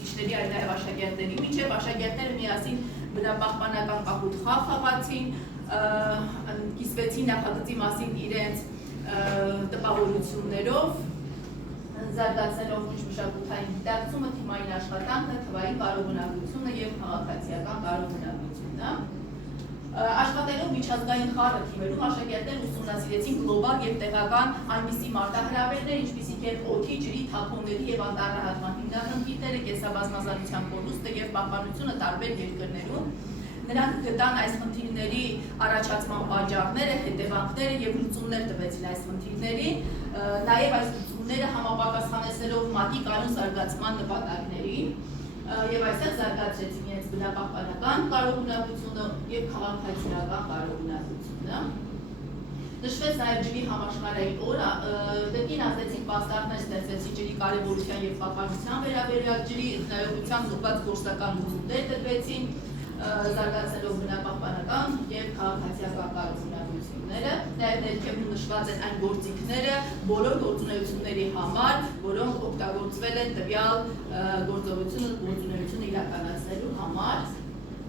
ուսուցիչների, այլ նաև աշակերտների միջև, աշակերտները միասին բնապահպանական կապույտ խաղ խաղացին, կիսվեցին նախագծի մասին իրենց տպավորություններով, զարգացնելով մշակութային գիտակցումը, թիմային աշխատանքը, թվային կարողունակությունը և քաղաքացիական կարողունակությունը։ Աշխատելով միջազգային խառը թիմերում աշակերտներն ուսումնասիրեցին գլոբալ և տեղական այնպիսի մարտահրավերներ, ինչպիսիք են օդի, ջրի, թափոնների և անտառահատման հիմնախնդիրները, կենսաբազմազանության կորուստը և պահպանությունը տարբեր երկրներում։ Նրանք գտան այս խնդիրների առաջացման պատճառները, հետևանքները և լուծումներ տվեցին այս խնդիրներին, նաև այս լուծումները համապատասխանեցնելով ՄԱԿ-ի կանոն զարգացման նպատակներին և այստեղ զարգացրեցին իրենց բնապահպանական կարողունակությունը և քաղաքացիական կարողունակությունը։ Նշվեց նաև ջրի համաշխարհային օրը, դեպքին ազդեցիկ փաստարկներ ստեղծեցին ջրի կարևորության և պահպանության վերաբերյալ, ջրի ինքնայողության ուղղված գործնական լուծումներ տրվեցին, զարգացնելով բնապահպանական և քաղաքացիական կարողունակությունները, նաև ներքևում նշված են այն գործիքները բոլոր գործունեությունների համար, որոնք օգտագործվել են տվյալ գործունեությունը իրականացնելու համար։